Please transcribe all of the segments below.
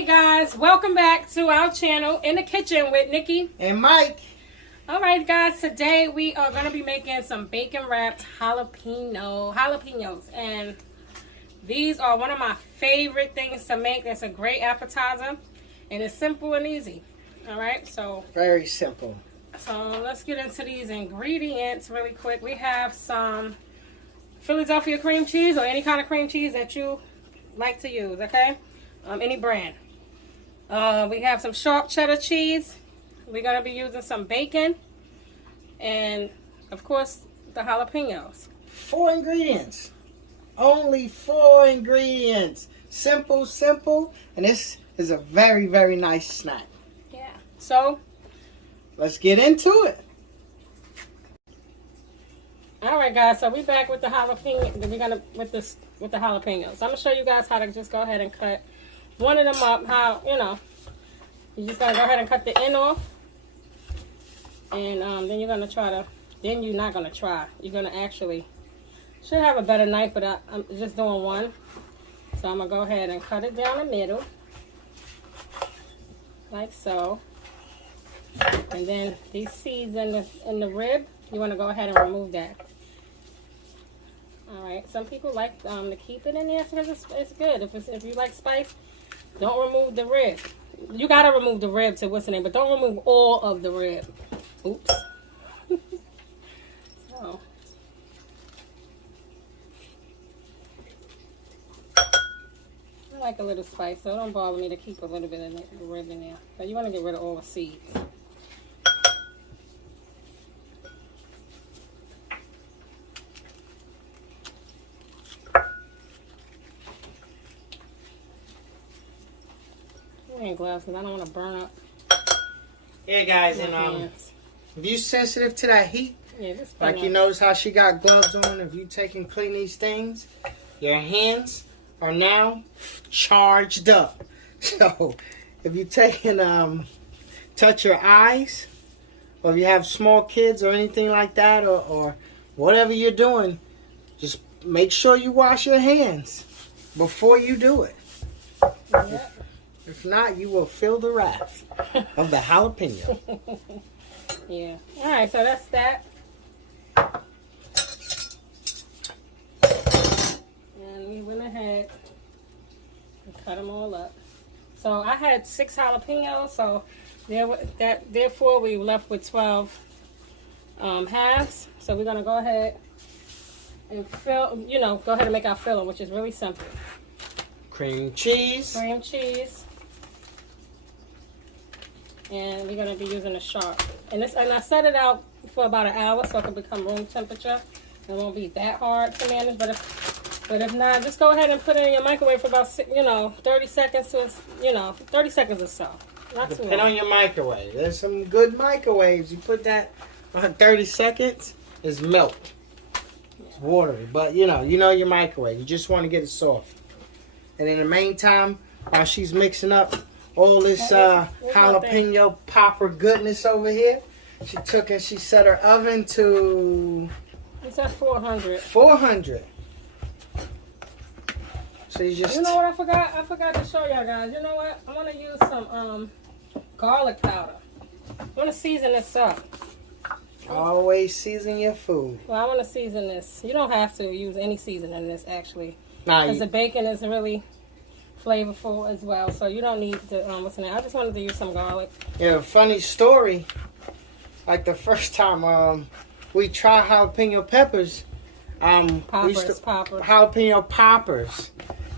Hey guys, welcome back to our channel, In the Kitchen with Nikki and Mike. Alright guys, today we are going to be making some bacon wrapped jalapenos, and these are one of my favorite things to make. It's a great appetizer and it's simple and easy. Alright, so very simple. So let's get into these ingredients really quick. We have some Philadelphia cream cheese or any kind of cream cheese that you like to use, okay? Any brand. We have some sharp cheddar cheese. We're going to be using some bacon. And, of course, the jalapenos. 4 ingredients. Only 4 ingredients. Simple, simple. And this is a very, very nice snack. Yeah. So, let's get into it. Alright, guys. So, we're back with the jalapeno. We're going to, with the jalapenos. I'm going to show you guys how to just go ahead and cut one of them up. How, you just gotta go ahead and cut the end off, and then you're gonna try to. Then you're not gonna try. You're gonna actually should have a better knife, but I'm just doing one. So I'm gonna go ahead and cut it down the middle, like so. And then these seeds in the rib, you want to go ahead and remove that. All right. Some people like to keep it in there because it's good. If you like spice. Don't remove the rib. You gotta remove the rib to what's in it, but don't remove all of the rib. Oops. So. I like a little spice, so don't bother me to keep a little bit of the rib in there. But you want to get rid of all the seeds. Gloves because I don't want to burn up. Yeah, guys, and if you're sensitive to that heat, like you notice how she got gloves on, if you take and clean these things, your hands are now charged up. So if you take and touch your eyes, or if you have small kids or anything like that, or whatever you're doing, just make sure you wash your hands before you do it. Yep. If not, you will feel the wrath of the jalapeno. Yeah. All right, so that's that. And we went ahead and cut them all up. So I had 6 jalapenos, so therefore we left with 12 halves. So we're gonna go ahead and go ahead and make our filling, which is really simple. Cream cheese. Cream cheese. And we're going to be using a sharp. And I set it out for about an hour so it can become room temperature. It won't be that hard to manage. But if not, just go ahead and put it in your microwave for about 30 seconds to 30 seconds or so. Not too long. Depend on your microwave. There's some good microwaves. You put that on 30 seconds, it's milk. It's watery. But you know your microwave. You just want to get it soft. And in the meantime, while she's mixing up all this jalapeno popper goodness over here, she took and she set her oven to... It's at 400. 400. So you just... You know what I forgot? I forgot to show y'all guys. You know what? I want to use some garlic powder. I want to season this up. Always season your food. Well, I want to season this. You don't have to use any seasoning in this, actually. Nah, because the bacon is really flavorful as well, so you don't need to what's in it. I just wanted to use some garlic. Yeah, funny story. Like the first time we tried jalapeno peppers, jalapeno poppers.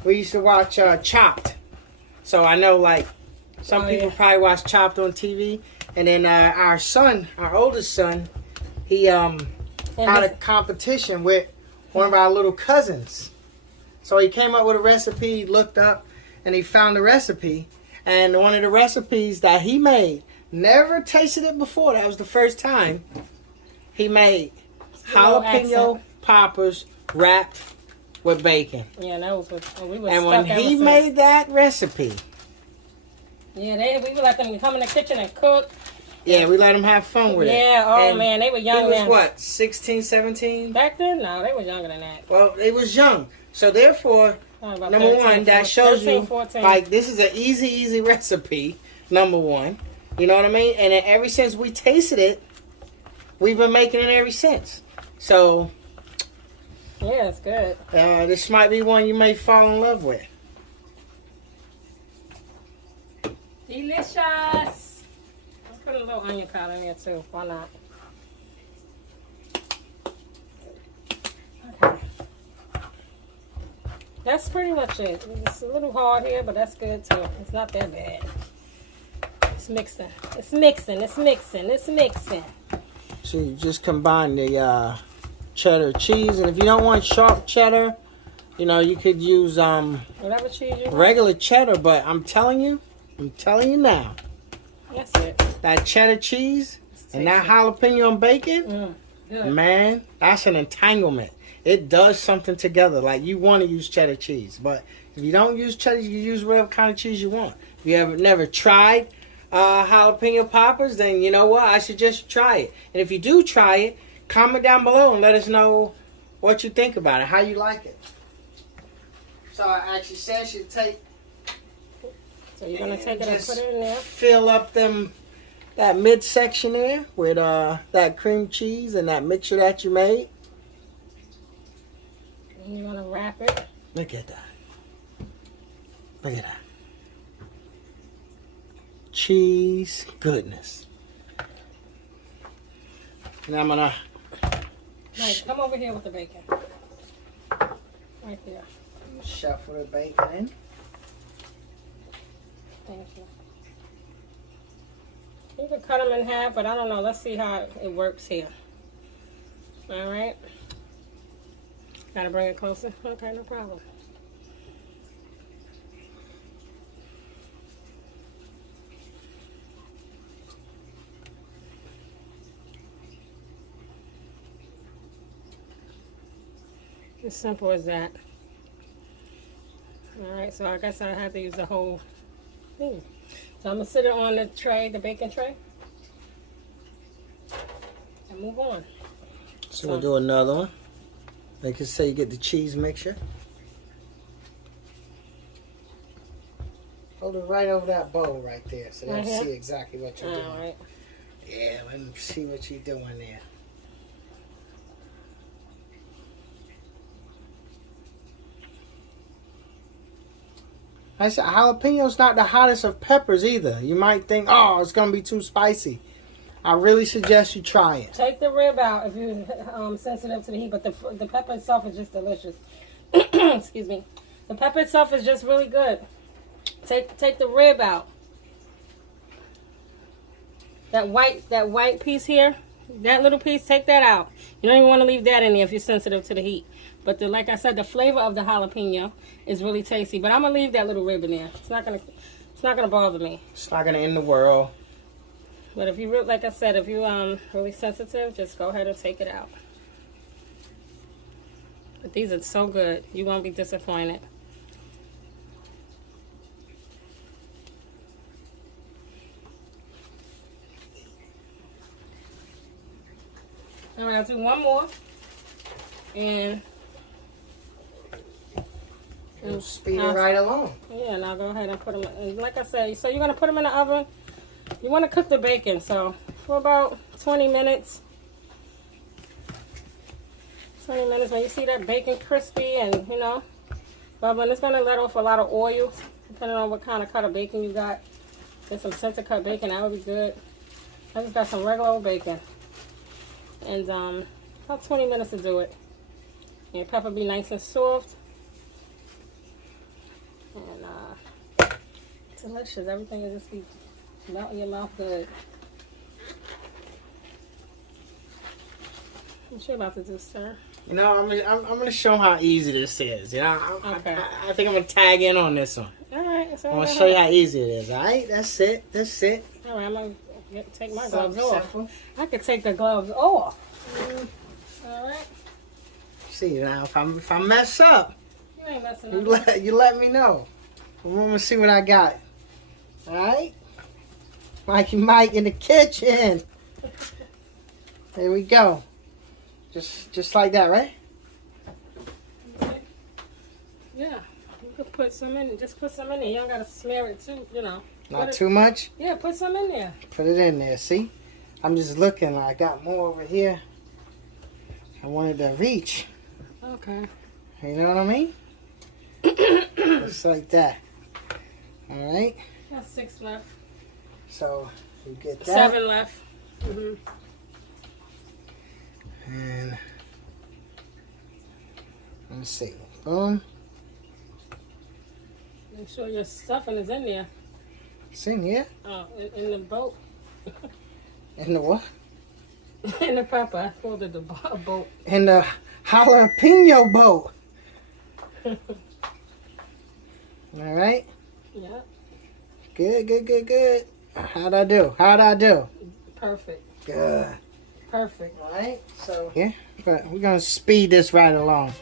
We used to watch Chopped, so I know like some people probably watch Chopped on TV. And then our oldest son, he had a competition with one of our little cousins. So he came up with a recipe, he looked up, and he found the recipe. And one of the recipes that he made, never tasted it before. That was the first time. He made jalapeno poppers wrapped with bacon. Yeah, that was what we were. And when he made that recipe. Yeah, we would let them come in the kitchen and cook. Yeah, we let them have fun with it. Yeah, oh man, they were young then. He was what, 16, 17? Back then? No, they were younger than that. Well, they was young. So therefore, About number 13, one, that 14, shows 13, you 14. like this is an easy recipe. Number one, you know what I mean. And then ever since we tasted it, we've been making it ever since. So yeah, it's good. This might be one you may fall in love with. Delicious. Let's put a little onion powder in here too. Why not? Okay. That's pretty much it. It's a little hard here, but that's good too. It's not that bad. It's mixing. It's mixing. It's mixing. It's mixing. So you just combine the cheddar cheese, and if you don't want sharp cheddar, you know, you could use whatever cheese you want. Regular cheddar. But I'm telling you now, that's it. That cheddar cheese and that jalapeno and bacon, man, that's an entanglement. It does something together. Like, you want to use cheddar cheese, but if you don't use cheddar, you use whatever kind of cheese you want. If you have never tried jalapeno poppers, then you know what? I suggest you try it. And if you do try it, comment down below and let us know what you think about it, how you like it. So I actually said you take. So you're gonna take it and put it in there. Fill up that midsection there with that cream cheese and that mixture that you made. And you're gonna wrap it. Look at that. Look at that. Cheese goodness. And I'm gonna come over here with the bacon. Right there. Shuffle the bacon in. Thank you. You can cut them in half, but I don't know. Let's see how it works here. All right. Gotta bring it closer. Okay, no problem. As simple as that. All right, so I guess I have to use the whole thing. So I'm gonna sit it on the tray, the bacon tray, and move on. So we'll do another one. Like I say, you get the cheese mixture. Hold it right over that bowl right there, so they can see exactly what you're doing. All right. Yeah, let me see what you're doing there. I said jalapeno's not the hottest of peppers either. You might think, oh, it's gonna be too spicy. I really suggest you try it. Take the rib out if you're sensitive to the heat, but the pepper itself is just delicious. Excuse me. The pepper itself is just really good. Take the rib out. That white piece here, that little piece, take that out. You don't even want to leave that in there if you're sensitive to the heat. But like I said, the flavor of the jalapeno is really tasty. But I'm gonna leave that little rib in there. It's not gonna bother me. It's not gonna end the world. But if you like I said, if you're really sensitive, just go ahead and take it out. But these are so good, you won't be disappointed. All right, I'll do one more, and It'll speed it right along. Yeah, and I'll go ahead and put them. And like I said, so you're gonna put them in the oven. You want to cook the bacon, so for about 20 minutes. 20 minutes. When you see that bacon crispy and bubbling, it's gonna let off a lot of oil, depending on what kind of cut of bacon you got. Get some center cut bacon, that would be good. I just got some regular old bacon, and about 20 minutes to do it. And your pepper be nice and soft. And delicious. Everything will just be melt in your mouth good. What you about to do, sir? I'm gonna show them how easy this is. Okay. I think I'm gonna tag in on this one. All right. So I'm gonna show you how easy it is. All right, that's it. All right, I'm gonna take my gloves off. I could take the gloves off. All right. See now, if I mess up, you ain't messing up. you let me know. I'm gonna see what I got. All right, Mikey Mike in the kitchen. There we go. Just like that, right? Yeah. could put some in. Just put some in there. You don't gotta smear it too. You know. Not too much. Yeah, put some in there. Put it in there. See, I'm just looking. I got more over here. I wanted to reach. Okay. You know what I mean? Just like that. All right. Got 6 left. So you get that. 7 left. Mhm. And let's see. Boom. Make sure your stuffing is in there. It's in here. Oh, in the boat. In the what? In the pepper. I called it the boat. In the jalapeno boat. All right. Yeah. Good, good, good, good. How'd I do? How'd I do? Perfect. Good. Perfect. All right. So yeah, but we're gonna speed this right along.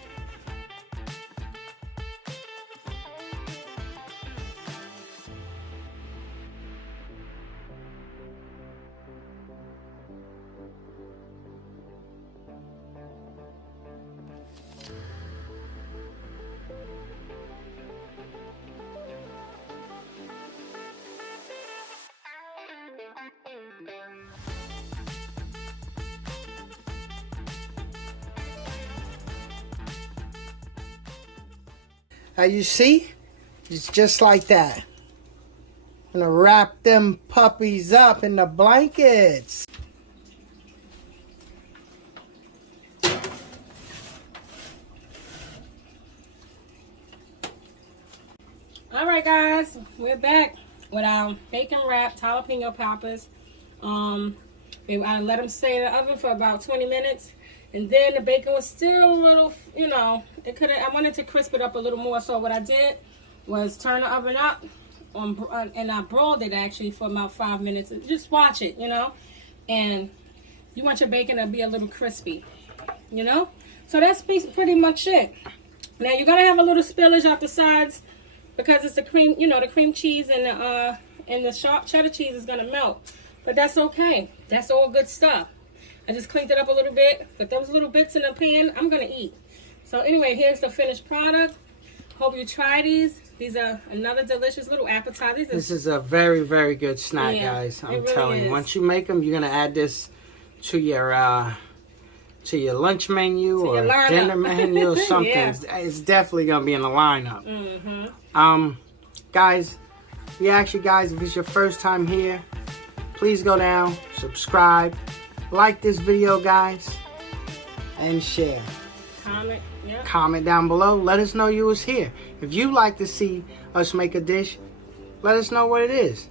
You see, it's just like that. I'm gonna wrap them puppies up in the blankets. All right, guys, we're back with our bacon wrapped jalapeno poppers. I let them stay in the oven for about 20 minutes. And then the bacon was still a little, you know, I wanted to crisp it up a little more. So what I did was turn the oven up and I broiled it actually for about 5 minutes. Just watch it, you know. And you want your bacon to be a little crispy, you know. So that's pretty much it. Now you're gonna have a little spillage off the sides because it's the cream, you know, the cream cheese and the sharp cheddar cheese is gonna melt. But that's okay. That's all good stuff. I just cleaned it up a little bit, but those little bits in the pan, I'm going to eat. So anyway, here's the finished product. Hope you try these. These are another delicious little appetizer. This is a very, very good snack, yeah, guys. I'm really telling you. is. Once you make them, you're going to add this to your lunch menu or dinner menu or something. Yeah. It's definitely going to be in the lineup. Mm-hmm. Guys, if it's your first time here, please go down, subscribe. Like this video, guys, and share. Comment, yeah. Comment down below. Let us know you was here. If you like to see us make a dish, let us know what it is.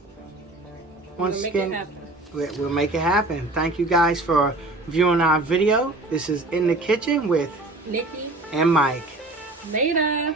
Once again, we'll make it happen. Thank you guys for viewing our video. This is In the Kitchen with Nikki and Mike. Later.